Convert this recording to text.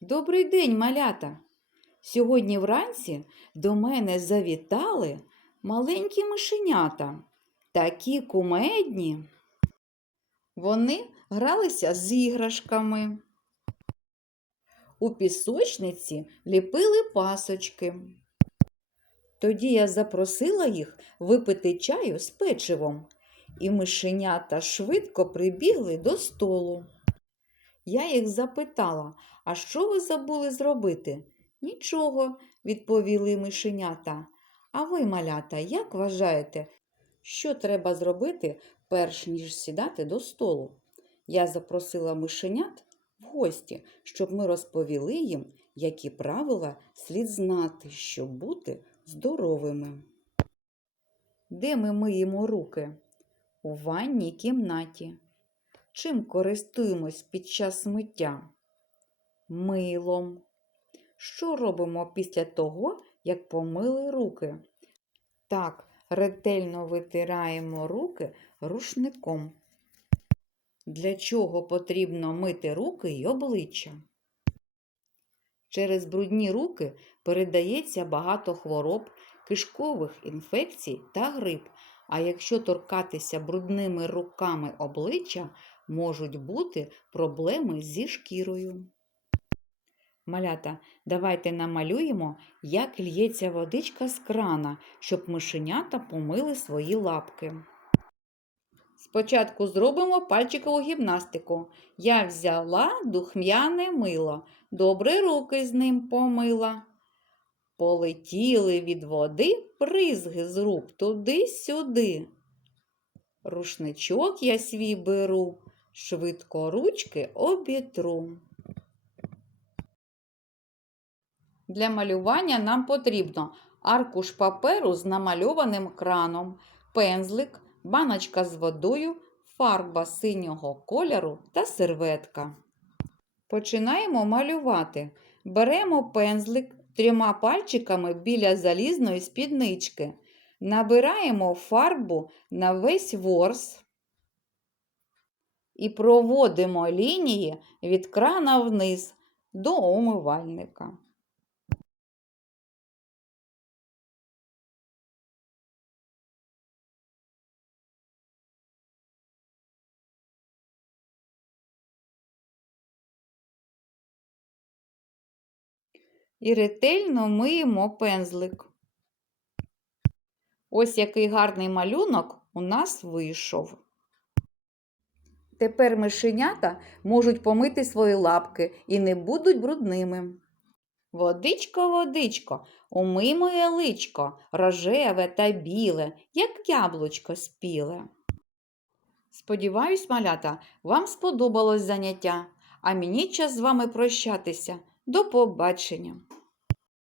Добрий день, малята! Сьогодні вранці до мене завітали маленькі мишенята, такі кумедні. Вони гралися з іграшками. У пісочниці ліпили пасочки. Тоді я запросила їх випити чаю з печивом, і мишенята швидко прибігли до столу. Я їх запитала, а що ви забули зробити? Нічого, відповіли мишенята. А ви, малята, як вважаєте, що треба зробити, перш ніж сідати до столу? Я запросила мишенят в гості, щоб ми розповіли їм, які правила слід знати, щоб бути здоровими. Де ми миємо руки? У ванній кімнаті. Чим користуємось під час миття? Милом. Що робимо після того, як помили руки? Так, ретельно витираємо руки рушником. Для чого потрібно мити руки й обличчя? Через брудні руки передається багато хвороб, кишкових інфекцій та грип. А якщо торкатися брудними руками обличчя, можуть бути проблеми зі шкірою. Малята, давайте намалюємо, як л'ється водичка з крана, щоб мишенята помили свої лапки. Спочатку зробимо пальчикову гімнастику. Я взяла духм'яне мило, добре руки з ним помила. Полетіли від води бризги з рук туди-сюди. Рушничок я свій беру, швидко ручки обітру. Для малювання нам потрібно аркуш паперу з намальованим краном, пензлик, баночка з водою, фарба синього кольору та серветка. Починаємо малювати. Беремо пензлик трьома пальчиками біля залізної спіднички. Набираємо фарбу на весь ворс і проводимо лінії від крана вниз до умивальника. І ретельно миємо пензлик. Ось який гарний малюнок у нас вийшов. Тепер мишенята можуть помити свої лапки і не будуть брудними. Водичко, водичко, умий моє личко, рожеве та біле, як яблучко спіле. Сподіваюсь, малята, вам сподобалось заняття, а мені час з вами прощатися. До побачення!